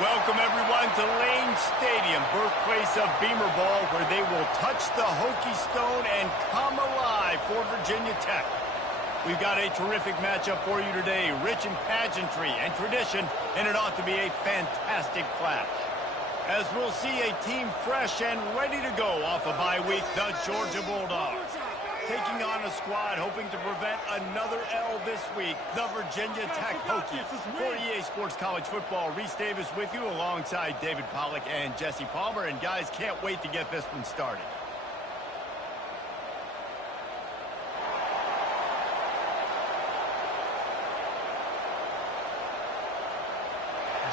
Welcome, everyone, to Lane Stadium, birthplace of Beamer Ball, where they will touch the Hokie Stone and come alive for Virginia Tech. We've got a terrific matchup for you today, rich in pageantry and tradition, and it ought to be a fantastic clash. As we'll see a team fresh and ready to go off a bye week, the Georgia Bulldogs. Taking on a squad hoping to prevent another L this week, the Virginia Tech Hokies. For EA Sports College Football, Reese Davis with you alongside David Pollack and Jesse Palmer. And guys, can't wait to get this one started.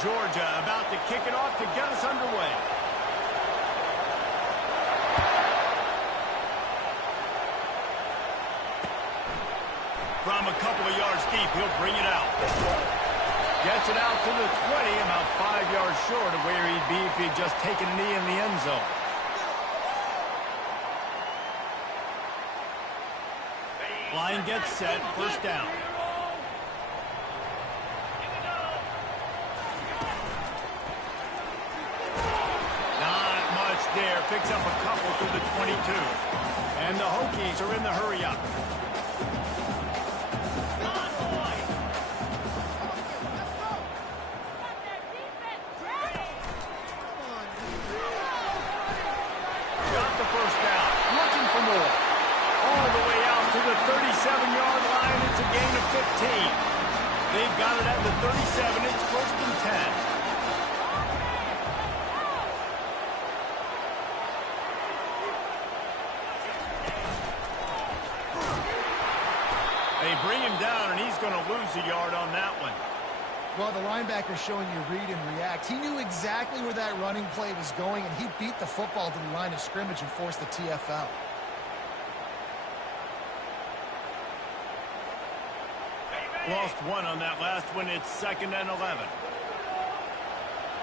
Georgia about to kick it off to get us underway. From a couple of yards deep, he'll bring it out. Gets it out to the 20, about 5 yards short of where he'd be if he'd just taken a knee in the end zone. Line gets set, first down. Not much there, picks up a couple to the 22. And the Hokies are in the hurry up. The 37-yard line, it's a gain of 15. They've got it at the 37, it's first and 10. They bring him down, and he's going to lose a yard on that one. Well, the linebacker's showing you read and react. He knew exactly where that running play was going, and he beat the football to the line of scrimmage and forced the TFL. Lost one on that last one. It's 2nd and 11.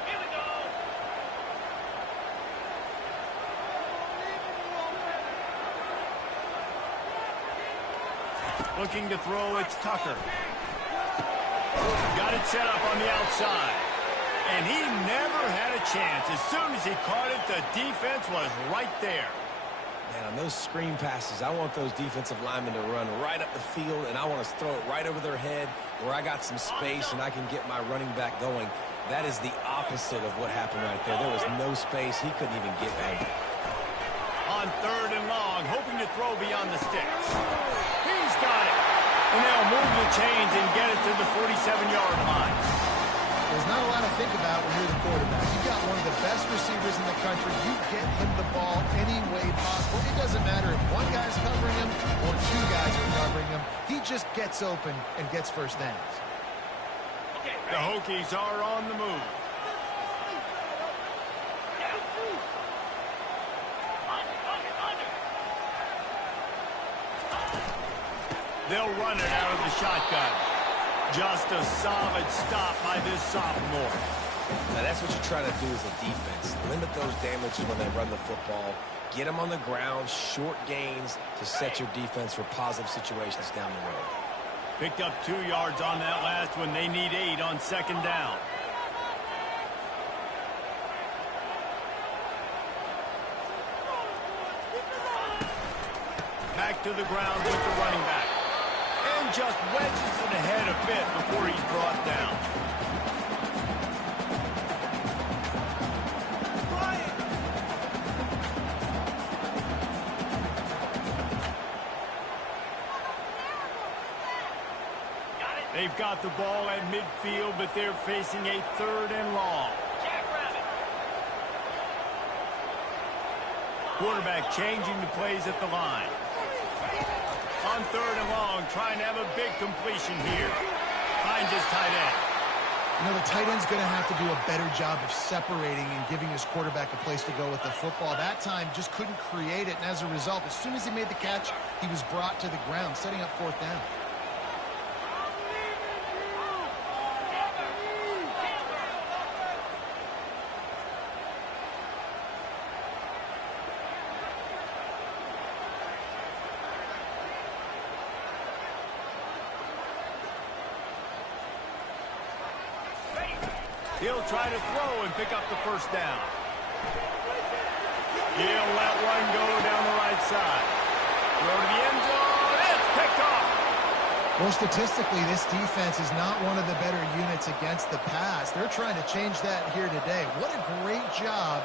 Here we go. Looking to throw, it's Tucker. Got it set up on the outside. And he never had a chance. As soon as he caught it, the defense was right there. Man, on those screen passes, I want those defensive linemen to run right up the field, and I want to throw it right over their head where I got some space and I can get my running back going. That is the opposite of what happened right there. There was no space. He couldn't even get back. On 3rd and long, hoping to throw beyond the sticks. He's got it. And they'll move the chains and get it to the 47-yard line. There's not a lot to think about when you're the quarterback. You've got one of the best receivers in the country. You get him the ball any way possible. It doesn't matter if one guy's covering him or 2 guys are covering him. He just gets open and gets first downs. The Hokies are on the move. They'll run it out of the shotgun. Just a solid stop by this sophomore. Now, that's what you try to do as a defense. Limit those damages when they run the football. Get them on the ground, short gains to set your defense for positive situations down the road. Picked up 2 yards on that last one. They need 8 on 2nd down. Back to the ground with the running back. And just wedges it ahead a bit before he's brought down. They've got the ball at midfield, but they're facing a 3rd and long. Quarterback changing the plays at the line. On 3rd and long, trying to have a big completion here. Finds his tight end. You know, the tight end's going to have to do a better job of separating and giving his quarterback a place to go with the football. That time just couldn't create it, and as a result, as soon as he made the catch, he was brought to the ground, setting up 4th down. He'll try to throw and pick up the first down. He'll let one go down the right side. Throw to the end zone. It's picked off. Well, statistically, this defense is not one of the better units against the pass. They're trying to change that here today. What a great job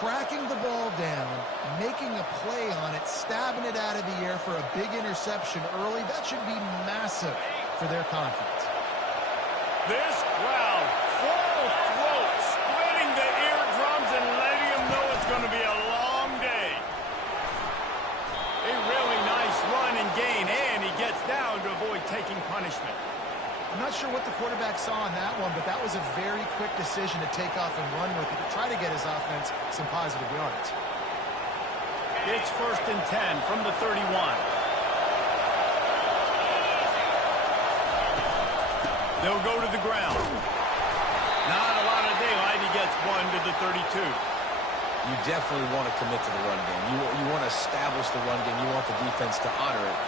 tracking the ball down, making a play on it, stabbing it out of the air for a big interception early. That should be massive for their confidence. This crowd, full throat, splitting the eardrums and letting them know it's going to be a long day. A really nice run and gain, and he gets down to avoid taking punishment. I'm not sure what the quarterback saw on that one, but that was a very quick decision to take off and run with it to try to get his offense some positive yards. It's 1st and 10 from the 31. They'll go to the ground. Not a lot of daylight. He gets one to the 32. You definitely want to commit to the run game. You want to establish the run game. You want the defense to honor it.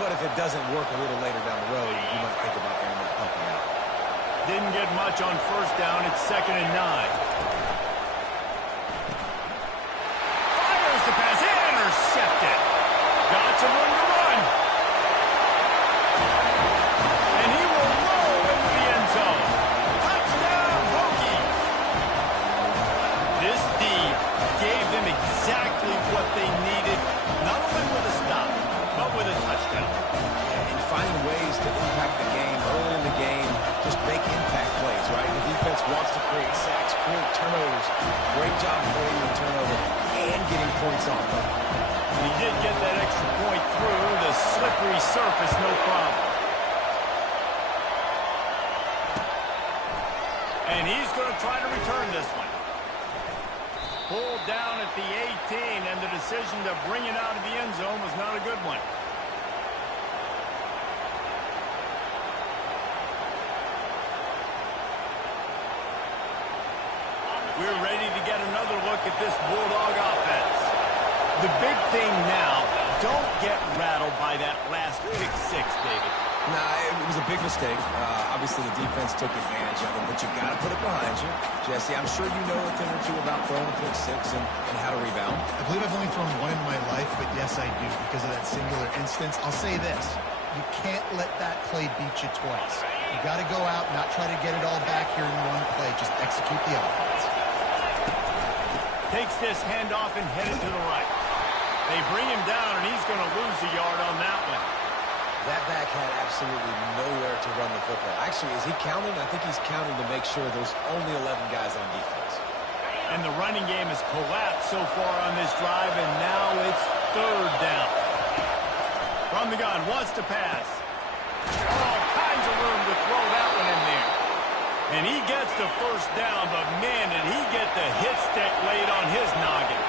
But if it doesn't work a little later down the road, you might think about airing that puppy out. Didn't get much on first down. It's 2nd and 9. Fires the pass. Intercepted. Got some room to run. And he will roll into the end zone. Touchdown, Hokies. This D gave them exactly what they needed, not only with a stop, but with a touchdown. And finding ways to impact the game early in the game, just make impact plays, right? The defense wants to create sacks, create turnovers. Great job creating a turnover and getting points off of it. He did get that extra point through the slippery surface, no problem. And he's going to try to return this one. Pulled down at the 18, and the decision to bring it out of the end zone was not a good one. We're ready to get another look at this Bulldog offense. The big thing now, don't get rattled by that last pick six, David. Nah, it was a big mistake. Obviously, the defense took advantage of it, but you got to put it behind you. Jesse, I'm sure you know a thing or two about throwing a pick six and how to rebound. I believe I've only thrown one in my life, but yes, I do because of that singular instance. I'll say this. You can't let that play beat you twice. You got to go out, not try to get it all back here in one play. Just execute the offense. Takes this handoff and headed to the right. They bring him down, and he's going to lose a yard on that one. That back had absolutely nowhere to run the football. Actually, is he counting? I think he's counting to make sure there's only 11 guys on defense. And the running game has collapsed so far on this drive, and now it's 3rd down. From the gun, wants to pass. All kinds of room to throw that one in there. And he gets the first down, but man, did he get the hit stick laid on his noggin.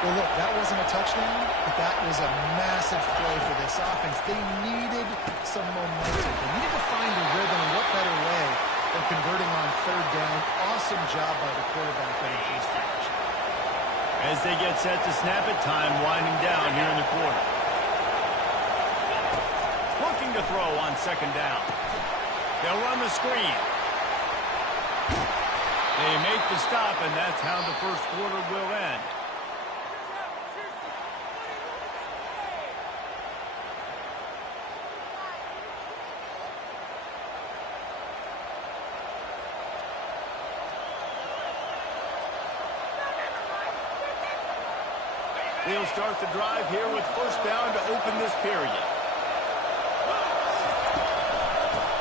Well, look, that wasn't a touchdown, but that was a massive play for this offense. They needed some momentum. They needed to find a rhythm, and what better way than converting on 3rd down. Awesome job by the quarterback getting his finish. As they get set to snap it, time winding down here in the quarter. Looking to throw on 2nd down. They'll run the screen. They make the stop, and that's how the first quarter will end. They'll start the drive here with 1st down to open this period.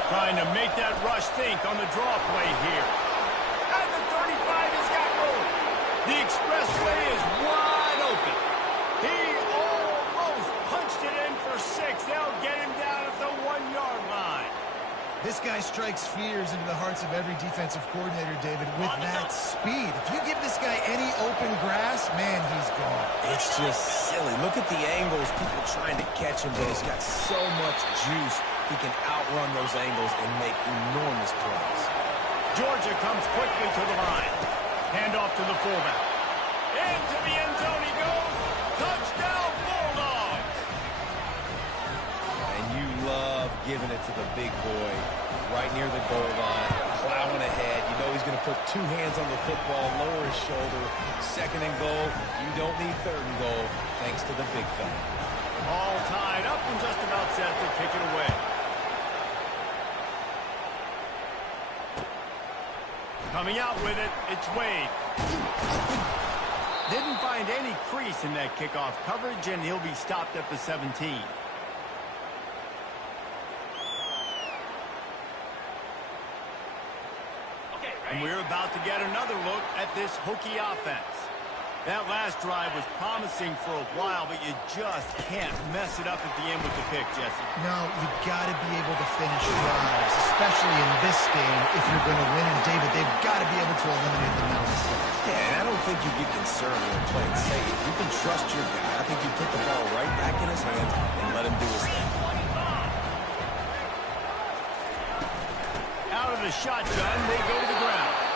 Trying to make that rush think on the draw play here. And the 35 has got room. The expressway is wide open. He almost punched it in for 6. They'll get him down at the 1-yard line. This guy strikes fears into the hearts of every defensive coordinator, David, with that speed. If you give this guy any open grass, man, he's gone. It's just silly. Look at the angles, people trying to catch him, but he's got so much juice. He can outrun those angles and make enormous plays. Georgia comes quickly to the line. Handoff to the fullback. Into the end zone he goes. Touchdown, Bulldogs! And you love giving it to the big boy right near the goal line, plowing ahead. You know he's going to put two hands on the football, lower his shoulder. Second and goal, you don't need third and goal, thanks to the big fella. All tied up and just about set to kick it away. Coming out with it, it's Wade. Didn't find any crease in that kickoff coverage, and he'll be stopped at the 17. And we're about to get another look at this Hokie offense. That last drive was promising for a while, but you just can't mess it up at the end with the pick, Jesse. No, you've got to be able to finish drives, especially in this game if you're going to win. And, David, they've got to be able to eliminate the mental mistakes. Yeah, and I don't think you get concerned when playing safe. If you can trust your guy, I think you put the ball right back in his hands and let him do his thing. Out of the shotgun, they go to the ground.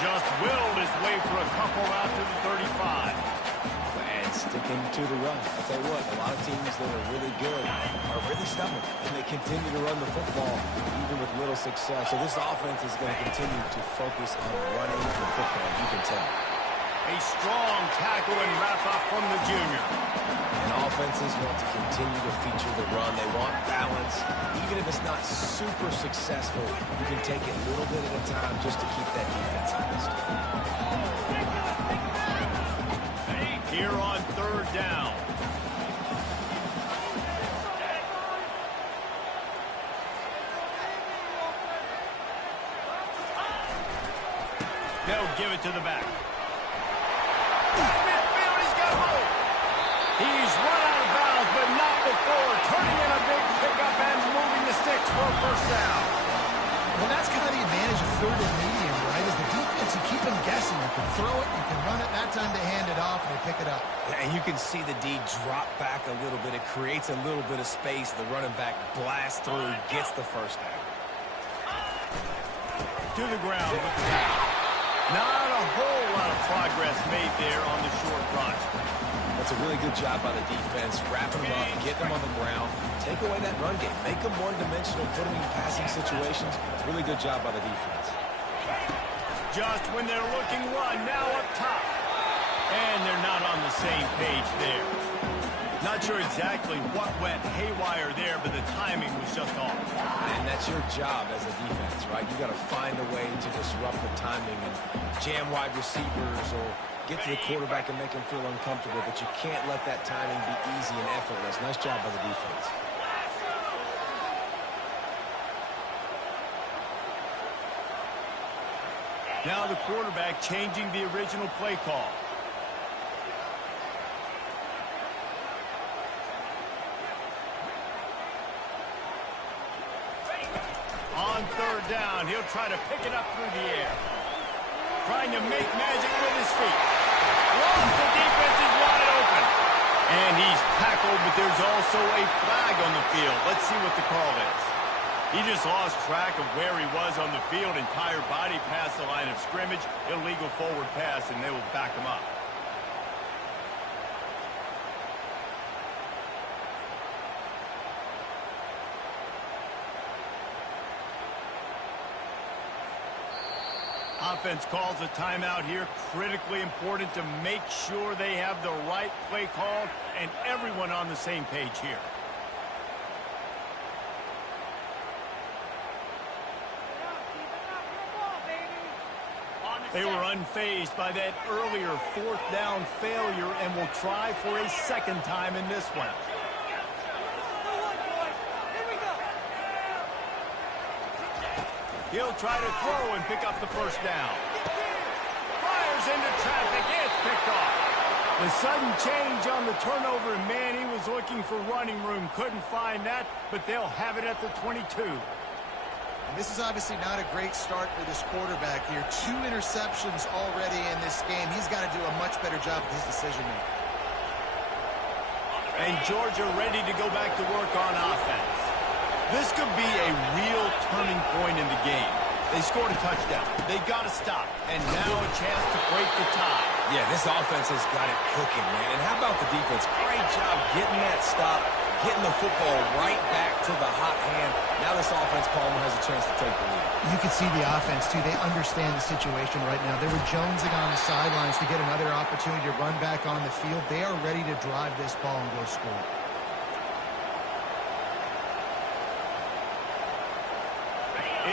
Just willed his way for a couple out to the 35. And sticking to the run. I'll tell you what, a lot of teams that are really good are really stubborn, and they continue to run the football even with little success. So this offense is going to continue to focus on running the football, you can tell. A strong tackle and wrap-up from the junior. And offenses want to continue to feature the run. They want balance. Even if it's not super successful, you can take it a little bit at a time just to keep that defense honest. Here on third down. They'll give it to the back. Midfield, he's got room. He's run out of bounds, but not before turning in a big pickup and moving the sticks for a first down. Well, that's kind of the advantage of third and medium, right? Is the defense, you keep them guessing. You can throw it, you can run it. That time they hand it off and they pick it up. Yeah, and you can see the D drop back a little bit. It creates a little bit of space. The running back blasts through, gets the first down. To the ground with the back. Not a whole lot of progress made there on the short run. That's a really good job by the defense, wrapping them up, getting them on the ground. Take away that run game. Make them one-dimensional, put them in passing situations. Really good job by the defense. Just when they're looking run, now up top. And they're not on the same page there. Not sure exactly what went haywire there, but the timing was just off. And that's your job as a defense, right? You got to find a way to disrupt the timing and jam wide receivers or get to the quarterback and make him feel uncomfortable, but you can't let that timing be easy and effortless. Nice job by the defense. Now the quarterback changing the original play call. On third down, he'll try to pick it up through the air. Trying to make magic with his feet. Lost, the defense is wide open. And he's tackled, but there's also a flag on the field. Let's see what the call is. He just lost track of where he was on the field. Entire body past the line of scrimmage. Illegal forward pass, and they will back him up. Offense calls a timeout here. Critically important to make sure they have the right play called and everyone on the same page here. They were unfazed by that earlier fourth down failure and will try for a second time in this one. He'll try to throw and pick up the first down. Fires into traffic. It's picked off. The sudden change on the turnover, and man, he was looking for running room. Couldn't find that, but they'll have it at the 22. And this is obviously not a great start for this quarterback here. 2 interceptions already in this game. He's got to do a much better job with his decision-making. And Georgia ready to go back to work on offense. This could be a real turning point in the game. They scored a touchdown. They got to stop. And now a chance to break the tie. Yeah, this offense has got it cooking, man. And how about the defense? Great job getting that stop, getting the football right back to the hot hand. Now this offense, Palmer, has a chance to take the lead. You can see the offense, too. They understand the situation right now. They were jonesing on the sidelines to get another opportunity to run back on the field. They are ready to drive this ball and go score.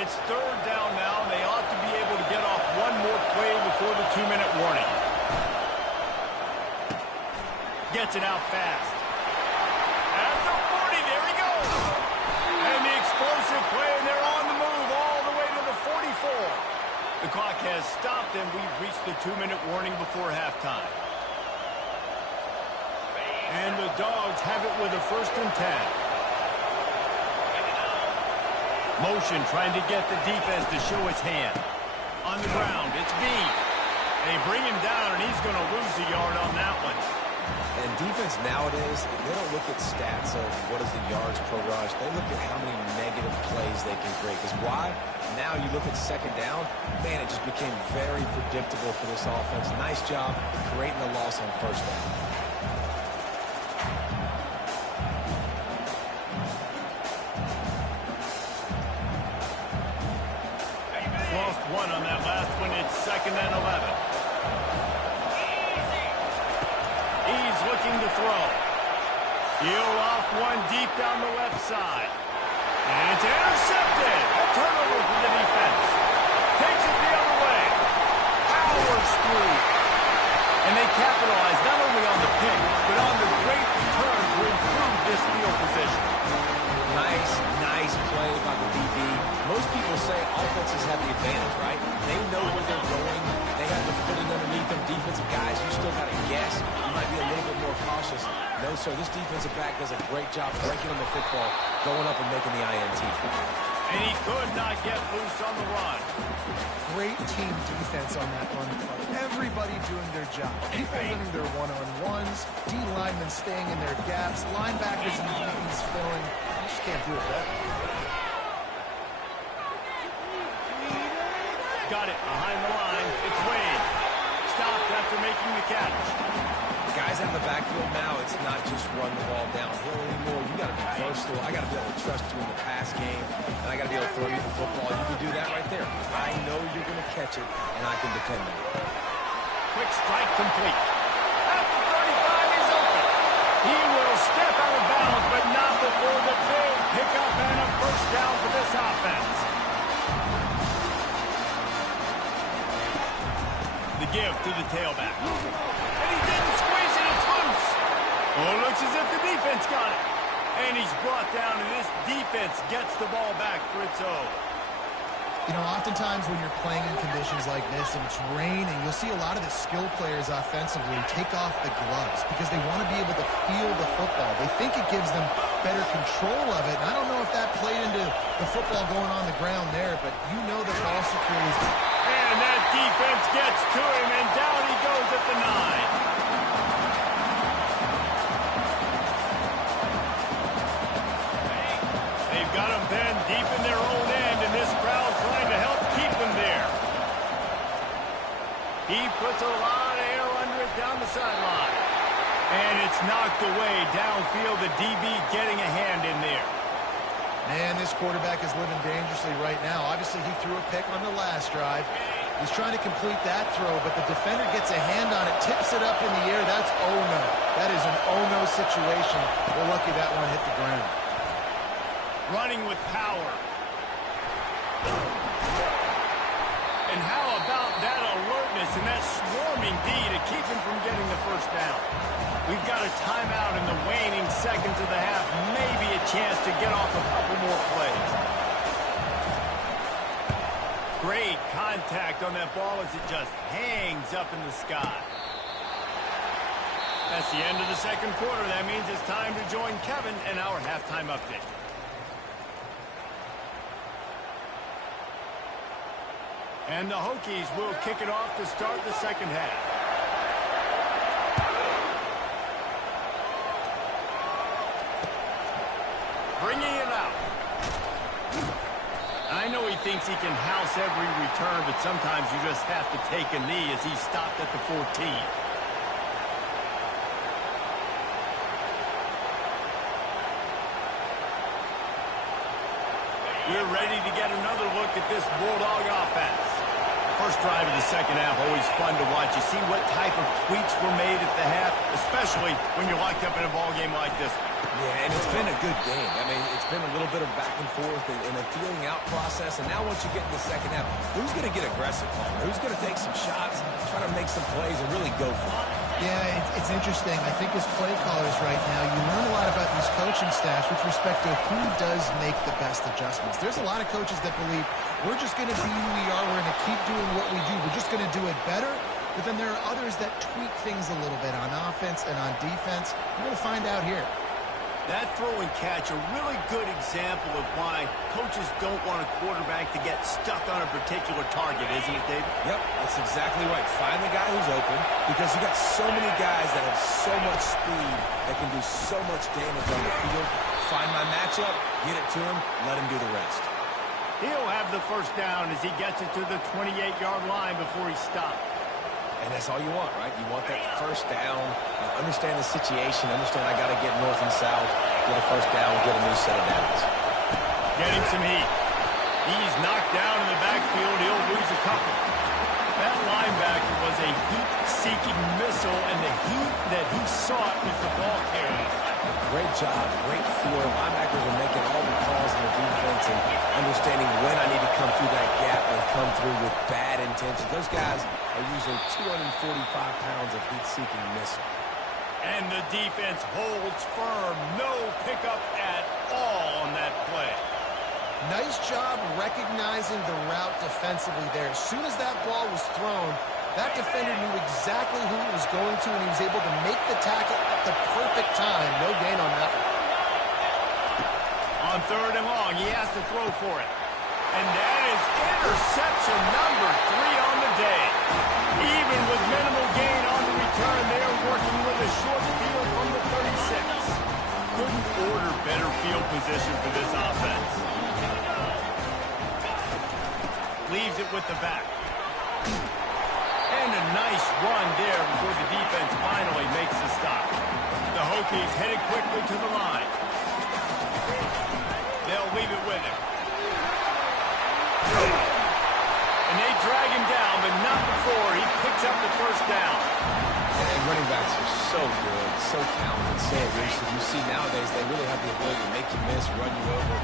It's third down now, and they ought to be able to get off one more play before the 2-minute warning. Gets it out fast. At the 40, there he goes. And the explosive play, and they're on the move all the way to the 44. The clock has stopped, and we've reached the 2-minute warning before halftime. And the Dogs have it with a 1st and 10. Motion trying to get the defense to show his hand. On the ground, it's Bean. They bring him down, and he's going to lose a yard on that one. And defense nowadays, they don't look at stats of what is the yards per rush. They look at how many negative plays they can create. Because why? Now you look at 2nd down, man, it just became very predictable for this offense. Nice job creating the loss on 1st down. Lost one on that last one. It's 2nd and 11. He's looking to throw. He'll off one deep down the left side. And it's intercepted. A turnover for the defense. Takes it the other way. Powers through. And they capitalize not only on the pick, but on the great return to improve this field position. Nice play by the DB. Most people say offenses have the advantage, right? They know where they're going. They have the footing underneath them. Defensive guys, you still got to guess. You might be a little bit more cautious. No, sir, this defensive back does a great job breaking on the football, going up and making the INT. And he could not get loose on the run. Great team defense on that run play. Everybody doing their job. People winning their one-on-ones, D-linemen staying in their gaps, linebackers and DBs filling. You just can't do it better. Got it behind the line. It's Wade. Stopped after making the catch. Guys out of the backfield now, it's not just run the ball downhill anymore. You got to be versatile. I got to be able to trust you in the pass game, and I got to be able to throw you the football. You can do that right there. I know you're going to catch it, and I can depend on it. Quick strike complete. At the 35, he's open. He will step out of bounds, but not before the big pickup and a 1st down for this offense. The give to the tailback. And he didn't squeeze it. It's loose. Oh, it looks as if the defense got it. And he's brought down, and this defense gets the ball back for its own. You know, oftentimes when you're playing in conditions like this and it's raining, you'll see a lot of the skill players offensively take off the gloves because they want to be able to feel the football. They think it gives them better control of it. And I don't know if that played into the football going on the ground there, but you know the ball security is... And that defense gets to him, and down he goes at the 9. They've got him then deep in their own end, and this crowd trying to help keep them there. He puts a lot of air under it down the sideline. And it's knocked away downfield, the DB getting a hand in there. Man, this quarterback is living dangerously right now. Obviously, he threw a pick on the last drive. He's trying to complete that throw, but the defender gets a hand on it, tips it up in the air. That's oh-no. That is an oh-no situation. We're lucky that one hit the ground. Running with power. And how about that alertness and that swarming D to keep him from getting the 1st down? We've got a timeout in the waning seconds of the half. Maybe a chance to get off a couple more plays. Great contact on that ball as it just hangs up in the sky. That's the end of the 2nd quarter. That means it's time to join Kevin in our halftime update. And the Hokies will kick it off to start the 2nd half. Bringing it out. I know he thinks he can house every return, but sometimes you just have to take a knee as he stopped at the 14. We're ready to get another look at this Bulldog offense. First drive of the second half, always fun to watch. You see what type of tweaks were made at the half, especially when you're locked up in a ball game like this. Yeah, and it's been a good game. I mean, it's been a little bit of back and forth and a feeling out process. And now once you get in the second half, who's going to get aggressive, Palmer? Who's going to take some shots, try to make some plays, and really go for it? Yeah, it's interesting. I think as play callers right now, you learn a lot about these coaching staffs with respect to who does make the best adjustments. There's a lot of coaches that believe we're just going to be who we are. We're going to keep doing what we do. We're just going to do it better. But then there are others that tweak things a little bit on offense and on defense. We're going to find out here. That throw and catch, a really good example of why coaches don't want a quarterback to get stuck on a particular target, isn't it, David? Yep, that's exactly right. Find the guy who's open because you got so many guys that have so much speed that can do so much damage on the field. Find my matchup, get it to him, let him do the rest. He'll have the first down as he gets it to the 28-yard line before he stopped. And that's all you want, right? You want that first down, understand the situation, understand I got to get north and south, get a first down, get a new set of downs. Getting some heat. He's knocked down in the backfield. He'll lose a couple. That linebacker was a heat-seeking missile, and the heat that he sought was the ball carrier. Great job, great feel. Linebackers are making all the calls in the defense and understanding when I need to come through that gap and come through with bad intentions. Those guys are usually 245 pounds of heat-seeking missile. And the defense holds firm. No pickup at all on that play. Nice job recognizing the route defensively there. As soon as that ball was thrown, that defender knew exactly who he was going to, and he was able to make the tackle at the perfect time. No gain on that one. On third and long, he has to throw for it. And that is interception number 3 on the day. Even with minimal gain on the return, they're working with a short field from the 36. Couldn't order better field position for this offense. Leaves it with the back. And a nice run there before the defense finally makes the stop. The Hokies headed quickly to the line. They'll leave it with him. And they drag him down, but not before he picks up the first down. And running backs are so good, so talented, so elusive. You see nowadays they really have the ability to make you miss, run you over.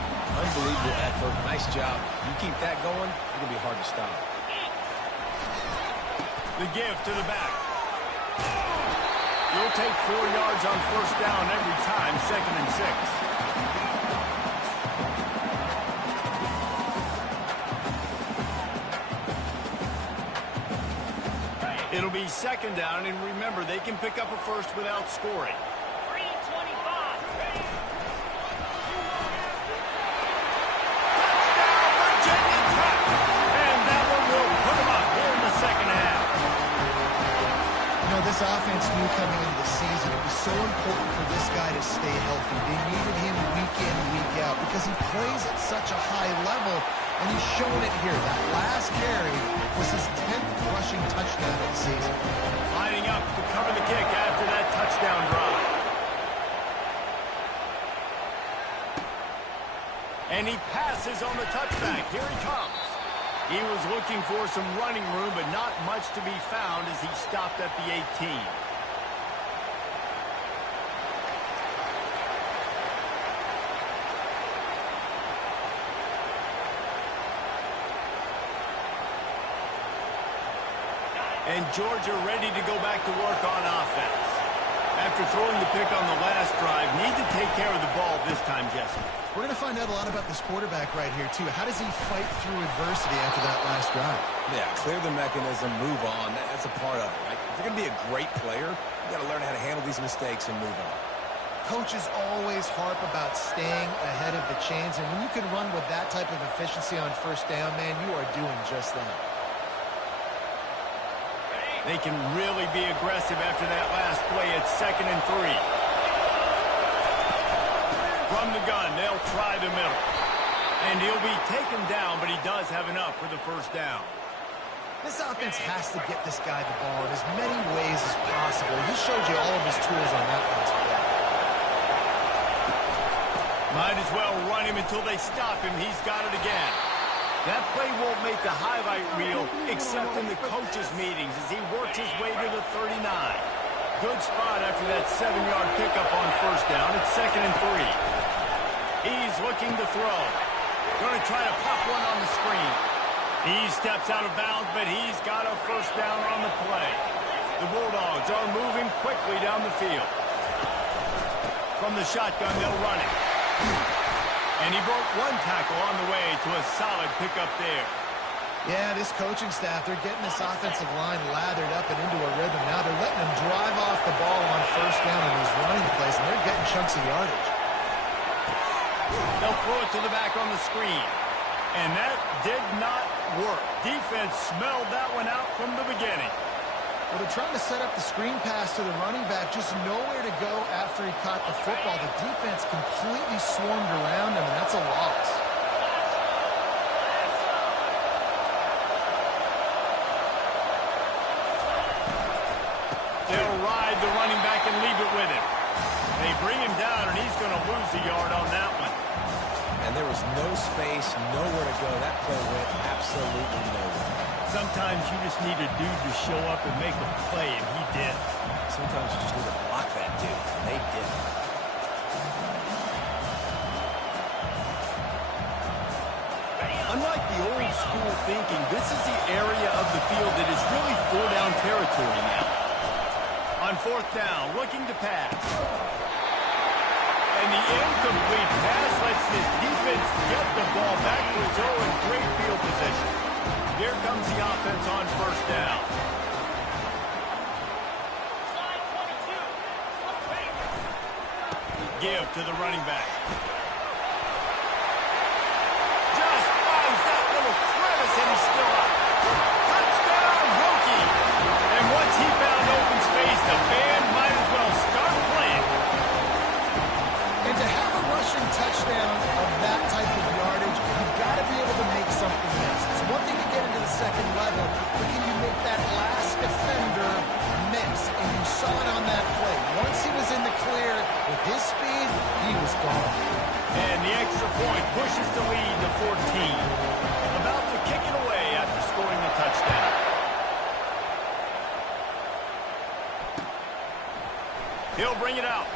Unbelievable effort. Nice job. You keep that going, it's going to be hard to stop. The give to the back. You'll take 4 yards on first down every time, 2nd and 6. It'll be 2nd down, and remember, they can pick up a first without scoring. 3:25. Touchdown, Virginia Tech! And that one will put them up here in the second half. You know, this offense knew coming into the season it was so important for this guy to stay healthy. They needed him week in, week out because he plays at such a high level, and he's shown it here. That last carry was his 10th rushing touchdown of the season. Lining up to cover the kick after that touchdown drive. And he passes on the touchback. Here he comes. He was looking for some running room, but not much to be found as he stopped at the 18. And Georgia ready to go back to work on offense. After throwing the pick on the last drive, need to take care of the ball this time, Jesse. We're going to find out a lot about this quarterback right here, too. How does he fight through adversity after that last drive? Yeah, clear the mechanism, move on. That's a part of it, right? If you're going to be a great player, you got to learn how to handle these mistakes and move on. Coaches always harp about staying ahead of the chains, and when you can run with that type of efficiency on first down, man, you are doing just that. They can really be aggressive after that last play at 2nd and 3. From the gun, they'll try the middle. And he'll be taken down, but he does have enough for the first down. This offense has to get this guy the ball in as many ways as possible. He showed you all of his tools on that last play. Might as well run him until they stop him. He's got it again. That play won't make the highlight reel except in the coaches' meetings as he works his way to the 39. Good spot after that 7-yard pickup on first down. It's 2nd and 3. He's looking to throw. Going to try to pop one on the screen. He steps out of bounds, but he's got a first down on the play. The Bulldogs are moving quickly down the field. From the shotgun, they'll run it. And he broke one tackle on the way to a solid pickup there. Yeah, this coaching staff, they're getting this offensive line lathered up and into a rhythm. Now they're letting him drive off the ball on first down in his running plays, and they're getting chunks of yardage. They'll throw it to the back on the screen. And that did not work. Defense smelled that one out from the beginning. Well, they're trying to set up the screen pass to the running back, just nowhere to go after he caught the football. The defense completely swarmed around him, and that's a loss. They'll ride the running back and leave it with him. They bring him down, and he's going to lose a yard on that one. And there was no space, nowhere to go. That play went absolutely nowhere. Sometimes you just need a dude to show up and make a play, and he did. Sometimes you just need to block that dude, and they didn't. Unlike the old school thinking, this is the area of the field that is really four-down territory now. On fourth down, looking to pass. And the incomplete pass lets this defense get the ball back to his own great field position. Here comes the offense on first down. Give to the running back. Just finds that little crevice, and he's still up. Touchdown, Hokie! And once he found open space, the band might as well start playing. And to have a rushing touchdown of that type of yardage, you've got to be able to make something miss. It's one thing to get into the second level, but can you make that last defender miss? And you saw it on that play. Once he was in the clear with his speed, he was gone. And the extra point pushes the lead to 14. About to kick it away after scoring the touchdown. He'll bring it out.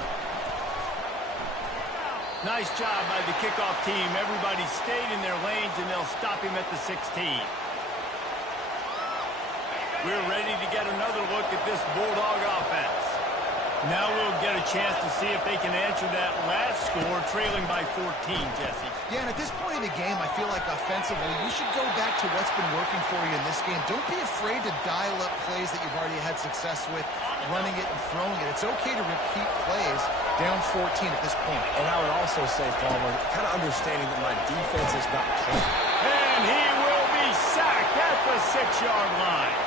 Nice job by the kickoff team. Everybody stayed in their lanes, and they'll stop him at the 16. We're ready to get another look at this Bulldog offense. Now we'll get a chance to see if they can answer that last score, trailing by 14, Jesse. Yeah, and at this point in the game, I feel like offensively, you should go back to what's been working for you in this game. Don't be afraid to dial up plays that you've already had success with, running it and throwing it. It's okay to repeat plays down 14 at this point. And I would also say, Palmer, kind of understanding that my defense is not playing. And he will be sacked at the 6-yard line.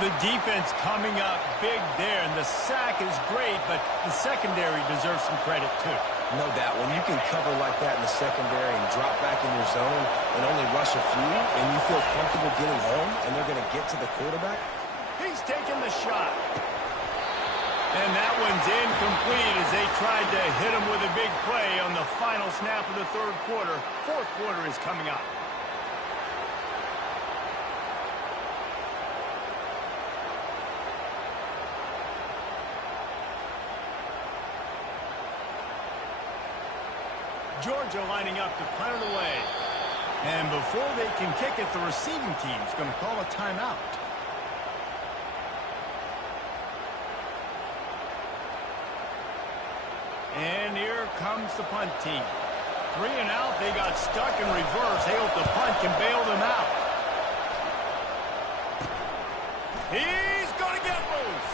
The defense coming up big there, and the sack is great, but the secondary deserves some credit too. No doubt. When you can cover like that in the secondary and drop back in your zone and only rush a few, and you feel comfortable getting home, and they're going to get to the quarterback. He's taking the shot. And that one's incomplete as they tried to hit him with a big play on the final snap of the third quarter. Fourth quarter is coming up. Georgia lining up to punt it away. And before they can kick it, the receiving team's going to call a timeout. And here comes the punt team. 3 and out, they got stuck in reverse. They hope the punt can bail them out. He's going to get loose.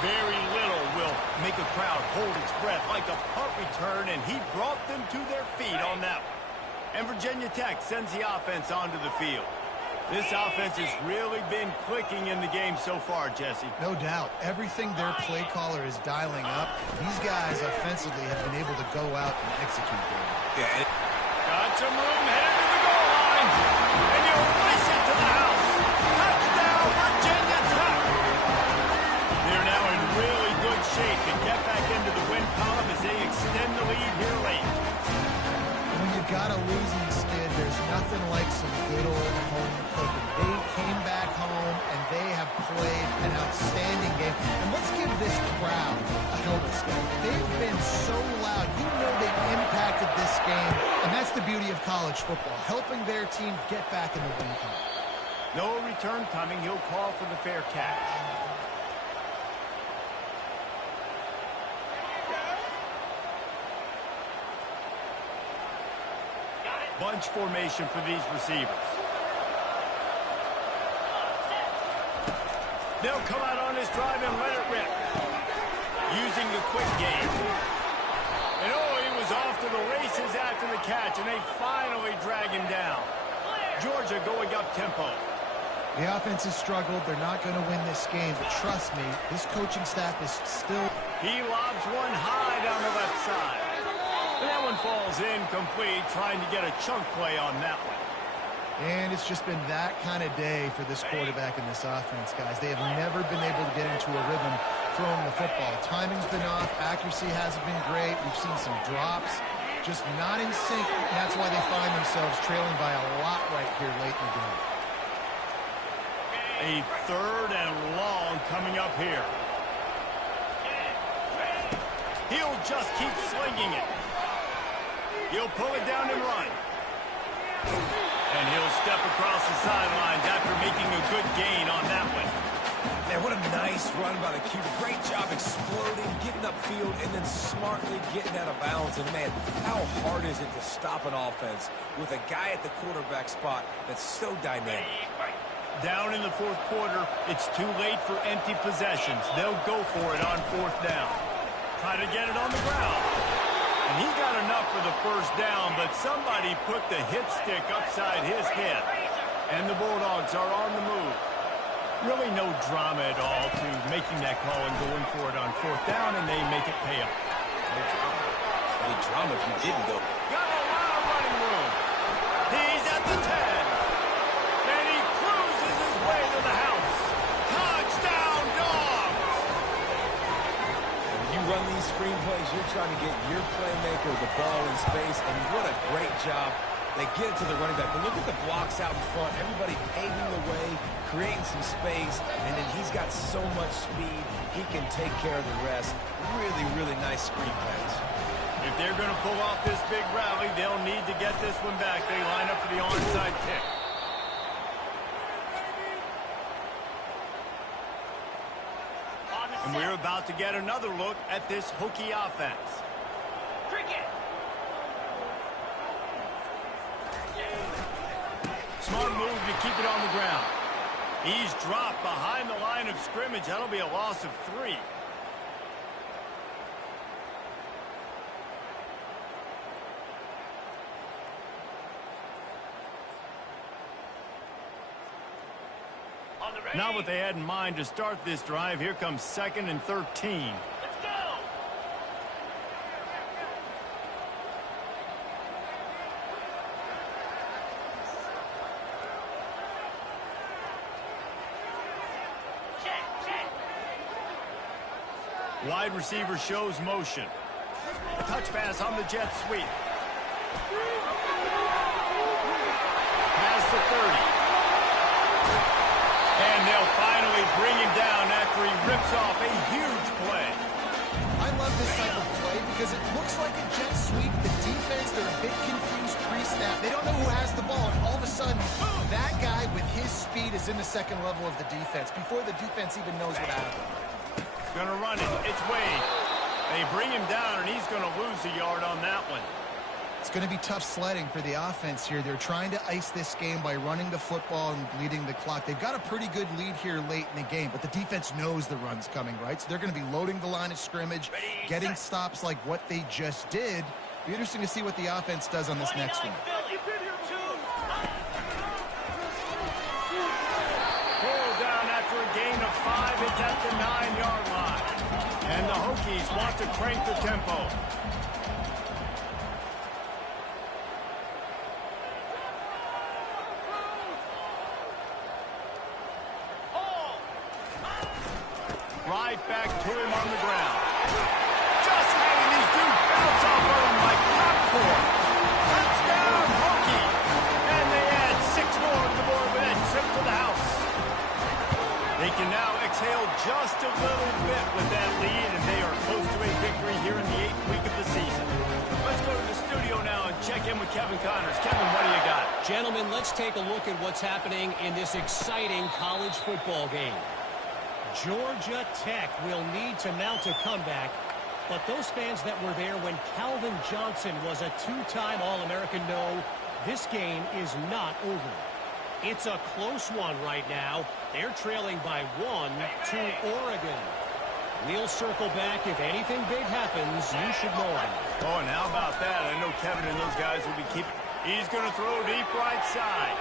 Very little will make a crowd hold its breath like a punt return, and he brought them to their feet on that one. And Virginia Tech sends the offense onto the field. This offense has really been clicking in the game so far, Jesse. No doubt. Everything their play caller is dialing up, these guys offensively have been able to go out and execute there. Yeah. Got some room headed to the goal line. And you race it to the house. Touchdown, Virginia Tech. They're now in really good shape to get back into the win column as they losing skid, there's nothing like some good old home cooking. They came back home, and they have played an outstanding game. And let's give this crowd a helmet step. They've been so loud. You know they've impacted this game, and that's the beauty of college football, helping their team get back in the win column. No return coming. He'll call for the fair catch. Bunch formation for these receivers. They'll come out on this drive and let it rip. Using the quick game. And he was off to the races after the catch, and they finally drag him down. Georgia going up tempo. The offense has struggled. They're not going to win this game, but trust me, this coaching staff is still... He lobs one high down the left side. And that one falls incomplete, trying to get a chunk play on that one. And it's just been that kind of day for this quarterback and this offense, guys. They have never been able to get into a rhythm throwing the football. Timing's been off. Accuracy hasn't been great. We've seen some drops. Just not in sync. And that's why they find themselves trailing by a lot right here late in the game. A third and long coming up here. He'll just keep slinging it. He'll pull it down and run. And he'll step across the sidelines after making a good gain on that one. Man, what a nice run by the QB. Great job exploding, getting upfield, and then smartly getting out of bounds. And, man, how hard is it to stop an offense with a guy at the quarterback spot that's so dynamic? Down in the fourth quarter, it's too late for empty possessions. They'll go for it on fourth down. Try to get it on the ground. And he got enough for the first down, but somebody put the hit stick upside his head. And the Bulldogs are on the move. Really no drama at all to making that call and going for it on fourth down, and they make it pay off. No drama. Any drama if you didn't go. Got a lot of running room. He's at the 10. And he cruises his way to the house. Touchdown, Dogs! When you run these screenplays, you're trying to get your playmaker the ball in space, and what a great job. They get it to the running back. But look at the blocks out in front. Everybody paving the way, creating some space, and then he's got so much speed, he can take care of the rest. Really, really nice screen pass. If they're going to pull off this big rally, they'll need to get this one back. They line up for the onside kick. And we're about to get another look at this Hokie offense. Smart move to keep it on the ground. He's dropped behind the line of scrimmage. That'll be a loss of 3. Not what they had in mind to start this drive. Here comes 2nd and 13. Wide receiver shows motion. A touch pass on the jet sweep. Past the 30. And they'll finally bring him down after he rips off a huge play. I love this type of play because it looks like a jet sweep. The defense, they're a bit confused pre-snap. They don't know who has the ball, and all of a sudden, that guy with his speed is in the second level of the defense before the defense even knows what happened. Gonna run it. It's Wade. They bring him down, and he's gonna lose a yard on that one. It's going to be tough sledding for the offense here. They're trying to ice this game by running the football and leading the clock. They've got a pretty good lead here late in the game, but the defense knows the run's coming, right? So they're going to be loading the line of scrimmage, getting stops like what they just did. Be interesting to see what the offense does on this next one. Pull down after a gain of 5. It's at the 9-yard line. And the Hokies want to crank the tempo. Right back to him on the ground. Just having these dudes bounce off of him like popcorn. Touchdown, in with Kevin Connors. Kevin, what do you got? Gentlemen, let's take a look at what's happening in this exciting college football game. Georgia Tech will need to mount a comeback, but those fans that were there when Calvin Johnson was a two-time All-American know this game is not over. It's a close one right now. They're trailing by 1 to Oregon. We'll circle back. If anything big happens, you should know it. Oh, and how about that? I know Kevin and those guys will be keeping. He's going to throw deep right side.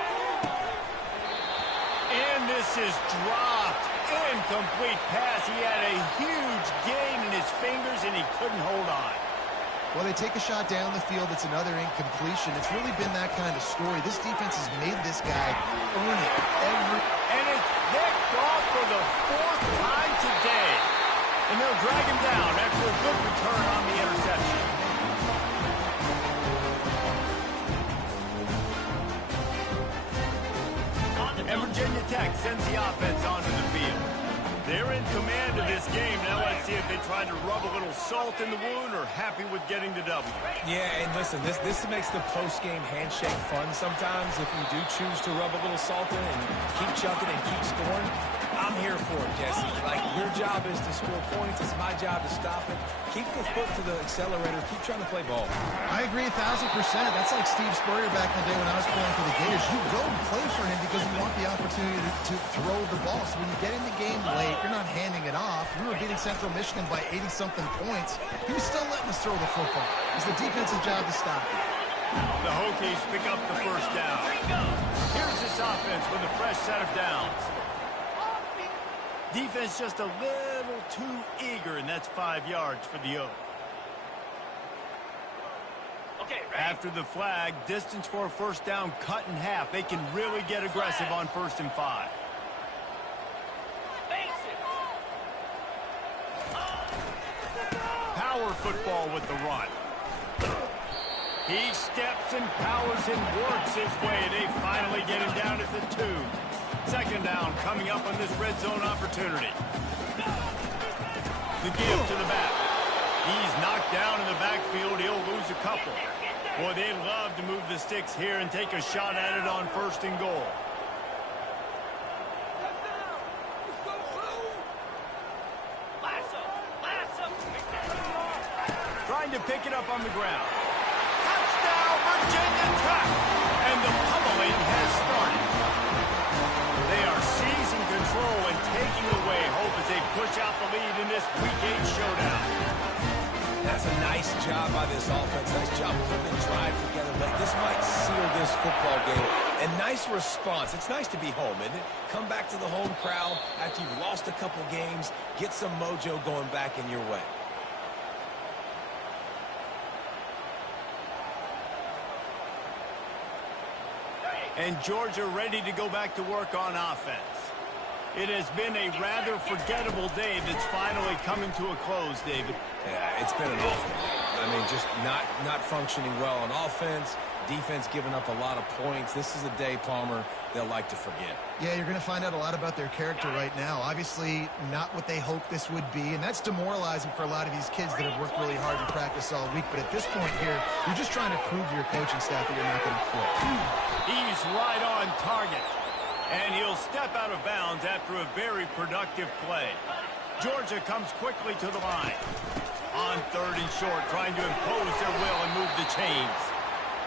And this is dropped. Incomplete pass. He had a huge gain in his fingers, and he couldn't hold on. Well, they take a shot down the field. It's another incompletion. It's really been that kind of story. This defense has made this guy earn it And it's picked off for the 4th time today. And they'll drag him down after a good return on the interception. And Virginia Tech sends the offense onto the field. They're in command of this game. Now let's see if they try to rub a little salt in the wound or happy with getting the W. Yeah, and listen, this makes the post-game handshake fun sometimes if you do choose to rub a little salt in and keep chucking and keep scoring. I'm here for it, Jesse. Like, your job is to score points. It's my job to stop it. Keep the foot to the accelerator. Keep trying to play ball. I agree 1,000%. That's like Steve Spurrier back in the day when I was playing for the Gators. You go and play for him because you want the opportunity to throw the ball. So when you get in the game late, you're not handing it off. We were beating Central Michigan by 80-something points. He was still letting us throw the football. It's the defensive job to stop it. The Hokies pick up the first down. Here's this offense with a fresh set of downs. Defense just a little too eager, and that's 5 yards for the Oak. Okay, After the flag, distance for a first down cut in half. They can really get aggressive on 1st and 5. Power football with the run. He steps and powers and works his way. They finally get him down at the 2. 2nd down coming up on this red zone opportunity. The give to the back. He's knocked down in the backfield. He'll lose a couple. Boy, they'd love to move the sticks here and take a shot at it on 1st and goal. Trying to pick it up on the ground. Touchdown, Virginia Tech! And the pummeling has started. They are seizing control and taking away hope as they push out the lead in this Week 8 showdown. That's a nice job by this offense. Nice job putting the drive together. But this might seal this football game. And nice response. It's nice to be home, isn't it? Come back to the home crowd after you've lost a couple games. Get some mojo going back in your way. And Georgia ready to go back to work on offense. It has been a rather forgettable day that's finally coming to a close, David. Yeah, it's been an awful day. I mean, just not functioning well on offense. Defense giving up a lot of points. This is a day, Palmer, they'll like to forget. Yeah, you're going to find out a lot about their character right now. Obviously, not what they hoped this would be, and that's demoralizing for a lot of these kids that have worked really hard in practice all week. But at this point here, you're just trying to prove to your coaching staff that you're not going to quit. He's right on target. And he'll step out of bounds after a very productive play. Georgia comes quickly to the line. On 3rd and short, trying to impose their will and move the chains.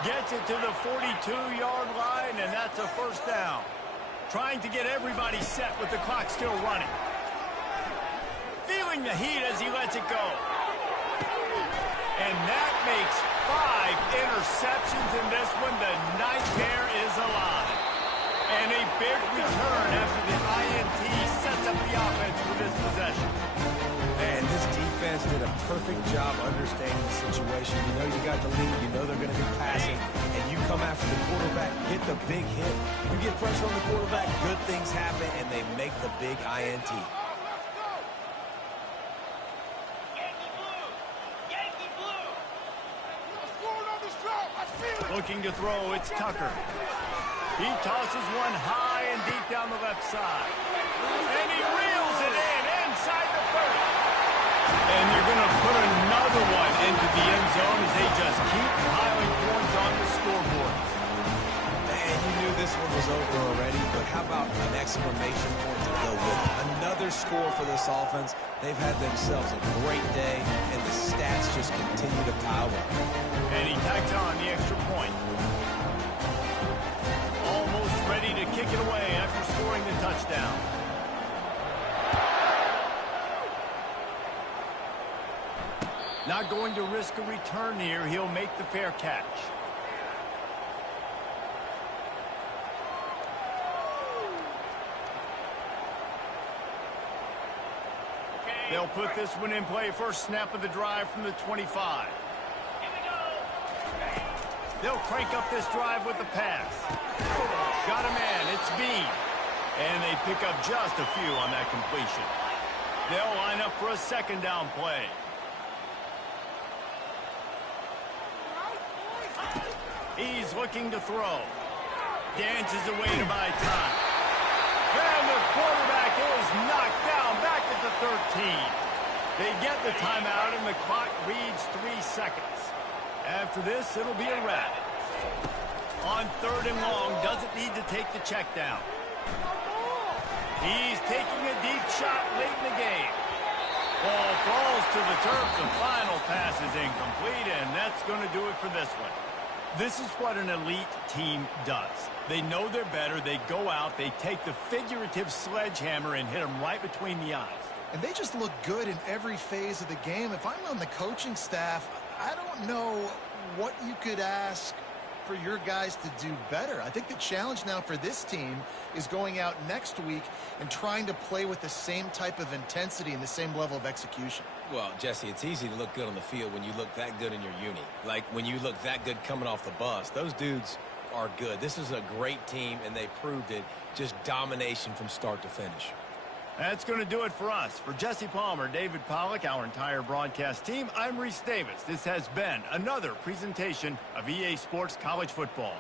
Gets it to the 42-yard line, and that's a first down. Trying to get everybody set with the clock still running. Feeling the heat as he lets it go. And that makes 5 interceptions in this one. The nightmare is alive. And a big return after the INT sets up the offense for this possession. Man, this defense did a perfect job understanding the situation. You know you got the lead. You know they're going to be passing. And you come after the quarterback, get the big hit. You get pressure on the quarterback, good things happen, and they make the big INT. Looking to throw, it's Tucker. He tosses one high and deep down the left side. And he reels it in inside the 30. And they're going to put another one into the end zone as they just keep piling points on the score. scoreboard. Man, you knew this one was over already, but how about an exclamation point to go with it? Another score for this offense. They've had themselves a great day, and the stats just continue to pile up. And he tacks on the extra point. Almost ready to kick it away after scoring the touchdown. Not going to risk a return here. He'll make the fair catch. They'll put this one in play. First snap of the drive from the 25. They'll crank up this drive with the pass. Got a man. It's Bean. And they pick up just a few on that completion. They'll line up for a second down play. He's looking to throw. Dances away to buy time. And the quarterback is knocked down back at the 13. They get the timeout, and the clock reads 3 seconds. After this, it'll be a wrap. On 3rd and long, doesn't need to take the check down. He's taking a deep shot late in the game. Ball falls to the turf. The final pass is incomplete, and that's going to do it for this one. This is what an elite team does. They know they're better. They go out. They take the figurative sledgehammer and hit them right between the eyes. And they just look good in every phase of the game. If I'm on the coaching staff, I don't know what you could ask for your guys to do better. I think the challenge now for this team is going out next week and trying to play with the same type of intensity and the same level of execution. Well, Jesse, it's easy to look good on the field when you look that good in your uni. Like when you look that good coming off the bus. Those dudes are good. This is a great team, and they proved it. Just domination from start to finish. That's going to do it for us. For Jesse Palmer, David Pollack, our entire broadcast team, I'm Reese Davis. This has been another presentation of EA Sports College Football.